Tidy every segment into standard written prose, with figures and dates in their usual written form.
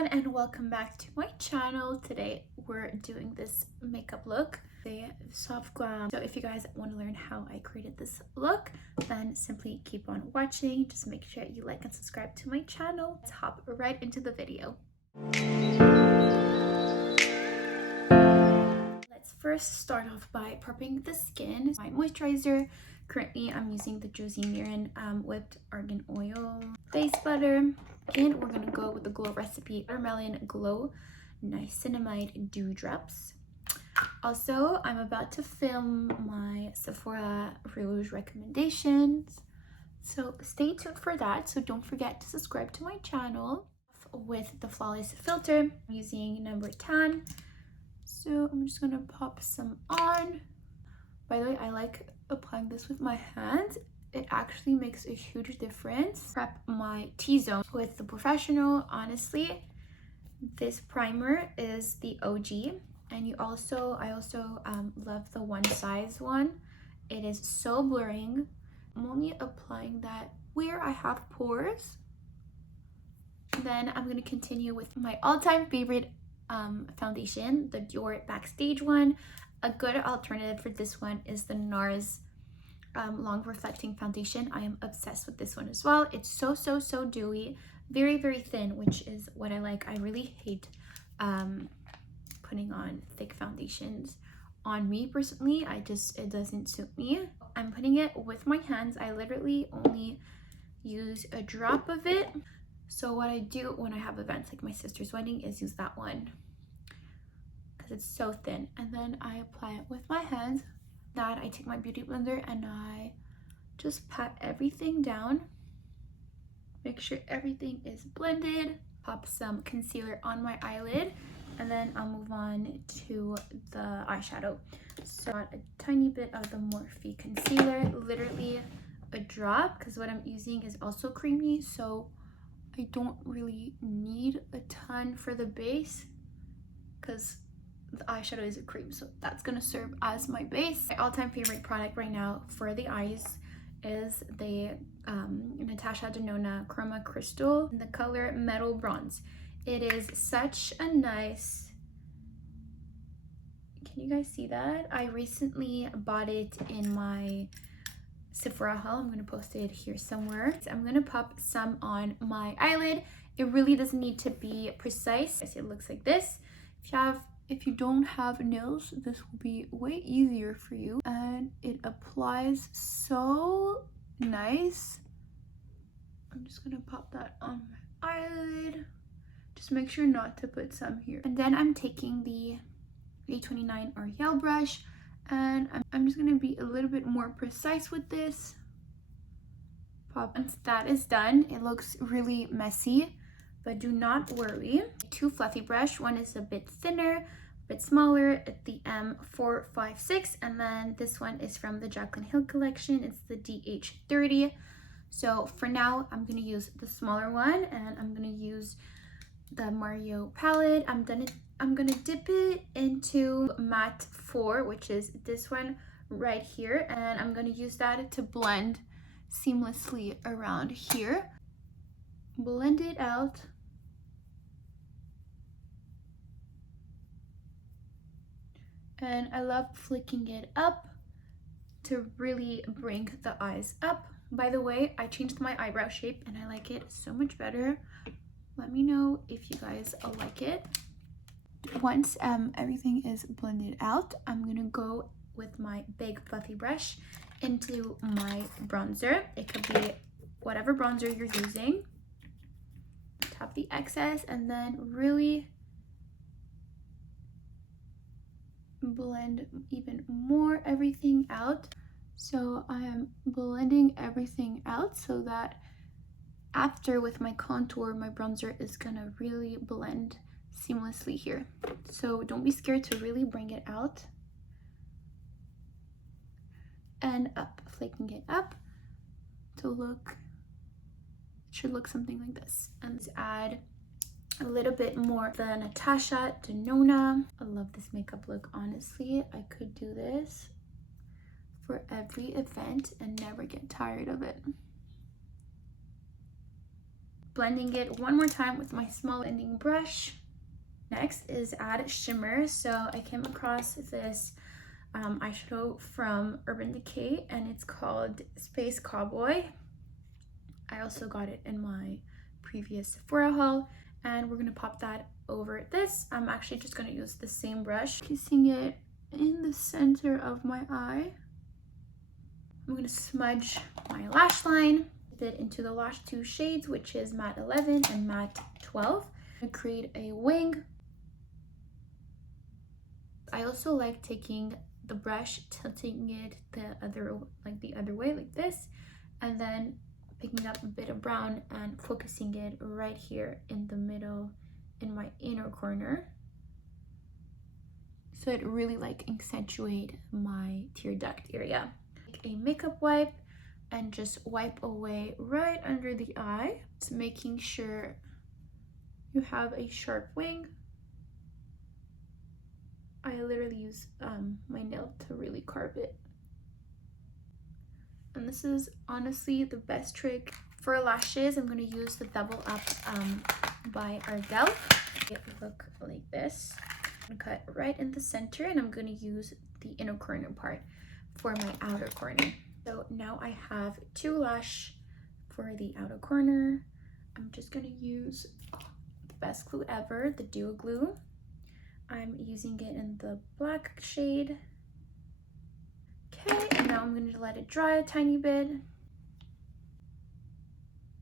everyone, and welcome back to my channel. Today we're doing this makeup look, the soft glam. So if you guys want to learn how I created this look, then simply keep on watching. Just make sure you like and subscribe to my channel. Let's hop right into the video. Let's first start off by prepping the skin. My moisturizer, currently I'm using the Josie Maran whipped argan oil face butter, and we're gonna go with the Glow Recipe Watermelon Glow Niacinamide Dewdrops. Also, I'm about to film my Sephora Rouge recommendations, so stay tuned for that. So don't forget to subscribe to my channel. With the Flawless filter, I'm using number 10. So I'm just gonna pop some on. By the way, I like applying this with my hands. It actually makes a huge difference. Prep my T-zone with the Professional. Honestly, this primer is the OG, and I also love the one size one. It is so blurring. I'm only applying that where I have pores. Then I'm gonna continue with my all-time favorite foundation, the Dior Backstage one. A good alternative for this one is the NARS long reflecting foundation. I am obsessed with this one as well. It's so dewy, very thin, which is what I like. I really hate putting on thick foundations on me personally. It doesn't suit me. I'm putting it with my hands. I literally only use a drop of it. So what I do when I have events like my sister's wedding is use that one because it's so thin, and then I apply it with my hands. That I take my beauty blender and I just pat everything down, make sure everything is blended, pop some concealer on my eyelid, and then I'll move on to the eyeshadow. So got a tiny bit of the Morphe concealer, literally a drop, because what I'm using is also creamy, so I don't really need a ton for the base because the eyeshadow is a cream, so that's gonna serve as my base. My all-time favorite product right now for the eyes is the Natasha Denona Chroma Crystal in the color Metal Bronze. It is such a nice, can you guys see that? I recently bought it in my Sephora haul. I'm gonna post it here somewhere. So I'm gonna pop some on my eyelid. It really doesn't need to be precise. It looks like this. If you don't have nails, this will be way easier for you, and it applies so nice. I'm just gonna pop that on my eyelid. Just make sure not to put some here. And then I'm taking the A29 Ariel brush, and I'm just gonna be a little bit more precise with this. Pop. Once that is done, it looks really messy, but do not worry. Two fluffy brush. One is a bit thinner, a bit smaller, at the M456, and then this one is from the Jaclyn Hill collection. It's the DH30. So for now, I'm gonna use the smaller one, and I'm gonna use the Mario palette. I'm gonna dip it into matte 4, which is this one right here, and I'm gonna use that to blend seamlessly around here. Blend it out. And I love flicking it up to really bring the eyes up. By the way, I changed my eyebrow shape and I like it so much better. Let me know if you guys like it. Once everything is blended out, I'm gonna go with my big fluffy brush into my bronzer. It could be whatever bronzer you're using. Tap the excess and then really blend even more everything out. So I am blending everything out so that after with my contour, my bronzer is gonna really blend seamlessly here. So don't be scared to really bring it out and up, flaking it up to look, it should look something like this. And let's add a little bit more of the Natasha Denona. I love this makeup look, honestly. I could do this for every event and never get tired of it. blending it one more time with my small blending brush. Next is add shimmer. So I came across this eyeshadow from Urban Decay and it's called Space Cowboy. I also got it in my previous Sephora haul, and we're gonna pop that over this. I'm actually just gonna use the same brush, placing it in the center of my eye. I'm gonna smudge my lash line, fit into the last two shades, which is matte 11 and matte 12. I'm gonna create a wing. I also like taking the brush, tilting it the other way like this, and then picking up a bit of brown and focusing it right here in the middle in my inner corner, so it really like accentuate my tear duct area. Take a makeup wipe and just wipe away right under the eye, just making sure you have a sharp wing. I literally use my nail to really carve it. And this is honestly the best trick. For lashes, I'm going to use the Double Up by Ardell. It look like this. I'm going to cut right in the center, and I'm going to use the inner corner part for my outer corner. So now I have two lash for the outer corner. I'm just going to use the best glue ever, the Duo Glue. I'm using it in the black shade. Okay, and now I'm going to let it dry a tiny bit.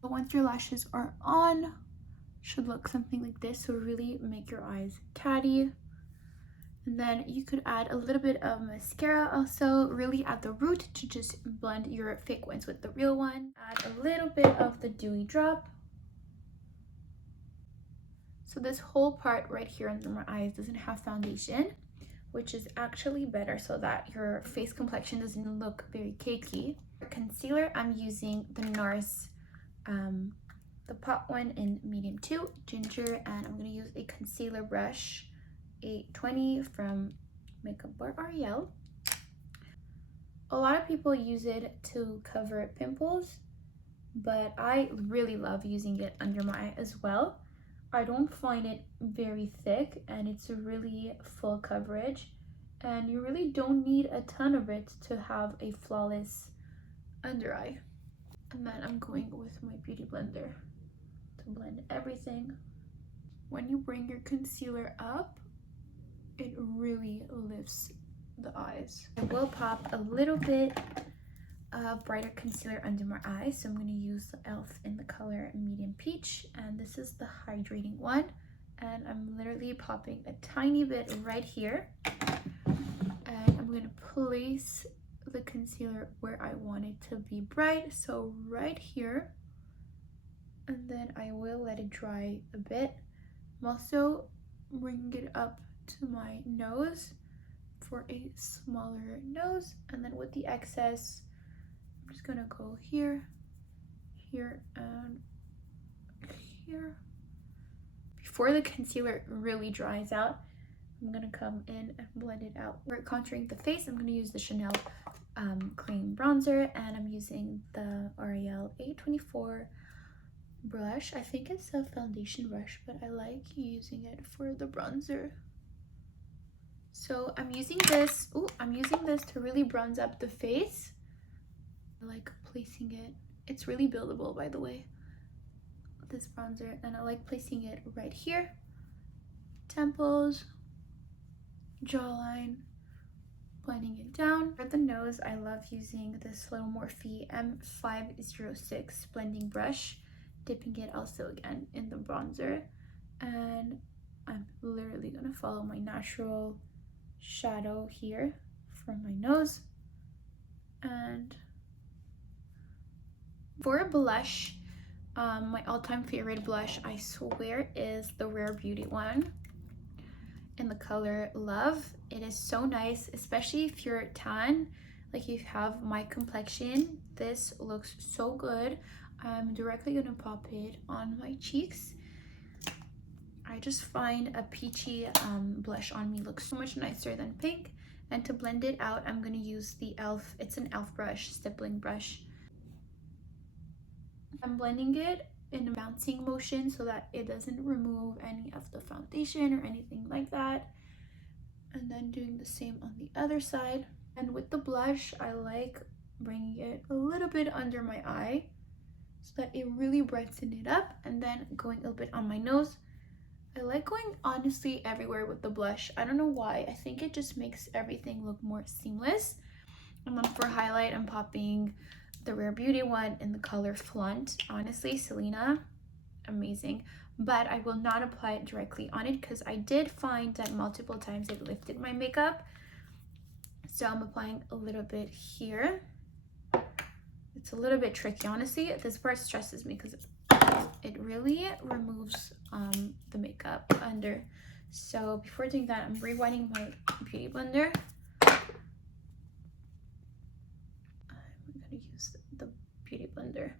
But once your lashes are on, should look something like this, so really make your eyes catty. And then you could add a little bit of mascara also, really at the root, to just blend your fake ones with the real one. Add a little bit of the dewy drop. So this whole part right here under my eyes doesn't have foundation, which is actually better so that your face complexion doesn't look very cakey. For concealer, I'm using the NARS, the pot one in medium 2, ginger, and I'm going to use a concealer brush, 820 from Makeup Bar Ariel. A lot of people use it to cover pimples, but I really love using it under my eye as well. I don't find it very thick, and it's a really full coverage, and you really don't need a ton of it to have a flawless under eye. And then I'm going with my beauty blender to blend everything. When you bring your concealer up, it really lifts the eyes. I will pop a little bit of brighter concealer under my eyes, so I'm going to use the e.l.f. in the color medium peach, and this is the hydrating one, and I'm literally popping a tiny bit right here, and I'm going to place the concealer where I want it to be bright, so right here, and then I will let it dry a bit. I'm also bringing it up to my nose for a smaller nose, and then with the excess I'm just gonna go here, here, and here. Before the concealer really dries out, I'm gonna come in and blend it out. For contouring the face, I'm gonna use the Chanel cream bronzer, and I'm using the Ariel 824 brush. I think it's a foundation brush, but I like using it for the bronzer. So I'm using this to really bronze up the face. I like placing it. It's really buildable, by the way, this bronzer, and I like placing it right here. Temples, jawline, blending it down. For the nose, I love using this little Morphe M506 blending brush, dipping it also again in the bronzer, and I'm literally gonna follow my natural shadow here from my nose. And for a blush, my all-time favorite blush, I swear, is the Rare Beauty one in the color Love. It is so nice, especially if you're tan, like if you have my complexion. This looks so good. I'm directly gonna pop it on my cheeks. I just find a peachy blush on me looks so much nicer than pink. And to blend it out, I'm gonna use the e.l.f. It's an e.l.f. brush, stippling brush. I'm blending it in a bouncing motion so that it doesn't remove any of the foundation or anything like that. And then doing the same on the other side. And with the blush, I like bringing it a little bit under my eye so that it really brightens it up, and then going a little bit on my nose. I like going honestly everywhere with the blush. I don't know why. I think it just makes everything look more seamless. And then for highlight, I'm popping the Rare Beauty one in the color Flaunt. Honestly, Selena, amazing. But I will not apply it directly on it because I did find that multiple times it lifted my makeup. So I'm applying a little bit here. It's a little bit tricky, honestly. This part stresses me because it really removes the makeup under. So before doing that, I'm rewinding my beauty blender. I'm gonna use the beauty blender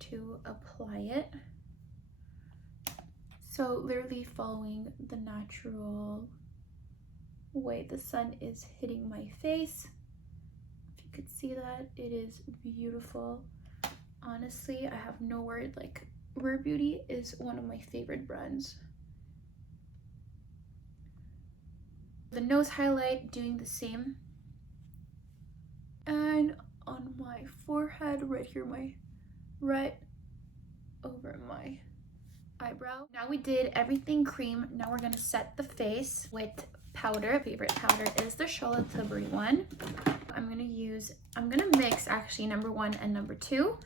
to apply it. So literally following the natural way the sun is hitting my face. If you could see that, it is beautiful. Honestly, I have no word. Like, Rare Beauty is one of my favorite brands. The nose highlight, doing the same. And on my forehead, right here, right over my eyebrow. Now we did everything cream. Now we're gonna set the face with powder. Favorite powder is the Charlotte Tilbury one. I'm gonna mix actually number 1 and number 2.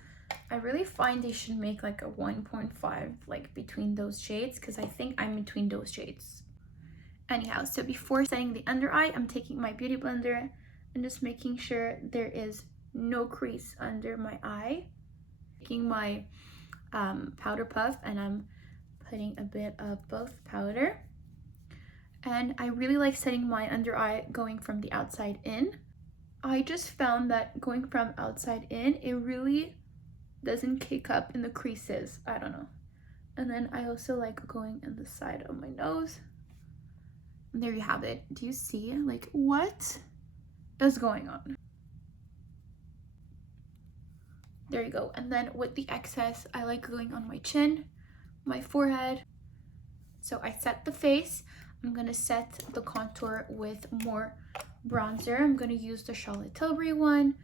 I really find they should make like a 1.5 like between those shades, because I think I'm between those shades. Anyhow, so before setting the under eye, I'm taking my beauty blender and just making sure there is no crease under my eye. Taking my powder puff, and I'm putting a bit of both powder. And I really like setting my under eye going from the outside in. I just found that going from outside in, it really doesn't kick up in the creases. I don't know. And then I also like going in the side of my nose. And there you have it. Do you see like what is going on? There you go. And then with the excess, I like going on my chin, my forehead. So I set the face. I'm gonna set the contour with more bronzer. I'm gonna use the Charlotte Tilbury one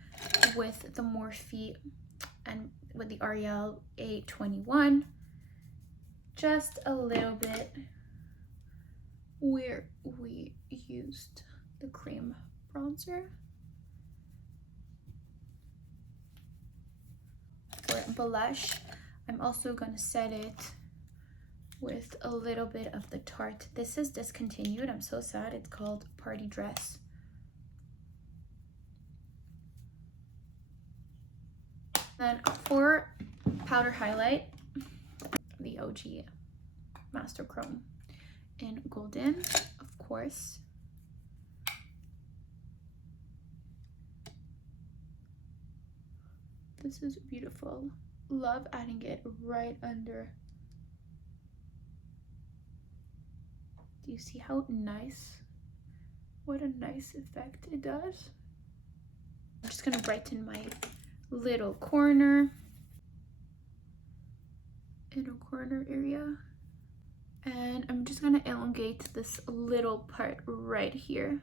with the Morphe and with the Ariel A21. Just a little bit where we used the cream bronzer. For blush, I'm also gonna set it with a little bit of the Tarte. This is discontinued. I'm so sad. It's called Party Dress. Then for powder highlight, the OG Master Chrome in golden, of course. This is beautiful. Love adding it right under. Do you see how nice? What a nice effect it does. I'm just gonna brighten my little corner, inner corner area. And I'm just gonna elongate this little part right here.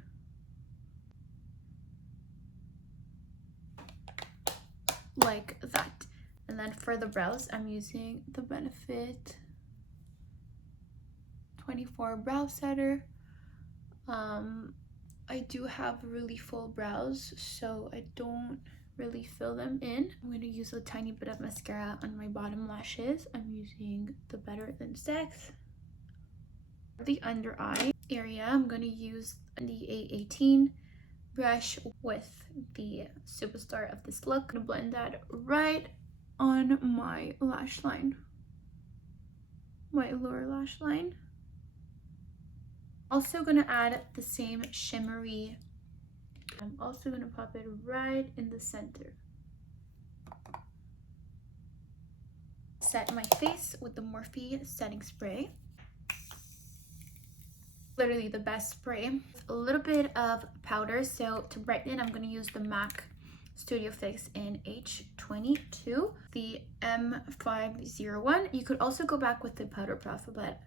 Like that. And then for the brows, I'm using the Benefit 24 brow setter. I do have really full brows, so I don't really fill them in. I'm going to use a tiny bit of mascara on my bottom lashes. I'm using the Better Than Sex. For the under eye area, I'm going to use the A18 brush with the Superstar of this look. I'm going to blend that right on my lash line, my lower lash line. Also gonna add the same shimmery. I'm also gonna pop it right in the center. Set my face with the Morphe setting spray. Literally the best spray. A little bit of powder. So to brighten it, I'm gonna use the MAC Studio Fix in H22, the M501. You could also go back with the powder puff, but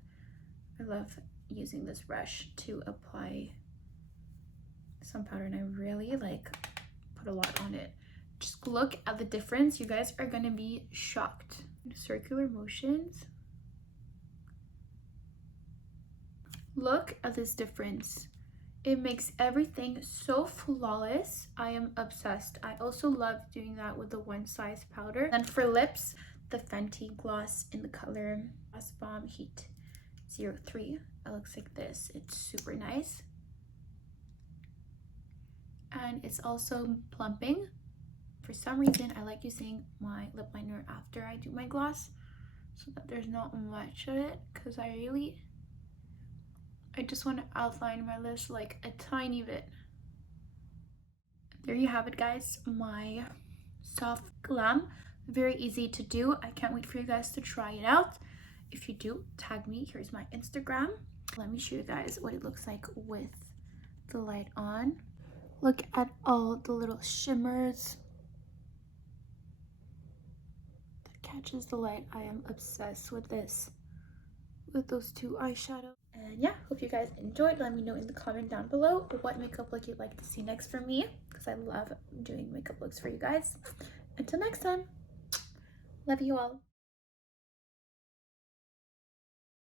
I love using this brush to apply some powder, and I really like put a lot on it. Just look at the difference. You guys are gonna be shocked. Circular motions. Look at this difference. It makes everything so flawless. I am obsessed. I also love doing that with the one size powder. And for lips, the Fenty gloss in the color Gloss Bomb Heat 03. It looks like this. It's super nice. And it's also plumping. For some reason, I like using my lip liner after I do my gloss so that there's not much of it, because I just want to outline my lips like a tiny bit. There you have it, guys. My soft glam. Very easy to do. I can't wait for you guys to try it out. If you do, tag me. Here's my Instagram. Let me show you guys what it looks like with the light on. Look at all the little shimmers that catches the light. I am obsessed with this, with those two eyeshadows. And yeah, hope you guys enjoyed. Let me know in the comment down below what makeup look you'd like to see next from me, because I love doing makeup looks for you guys. Until next time, love you all.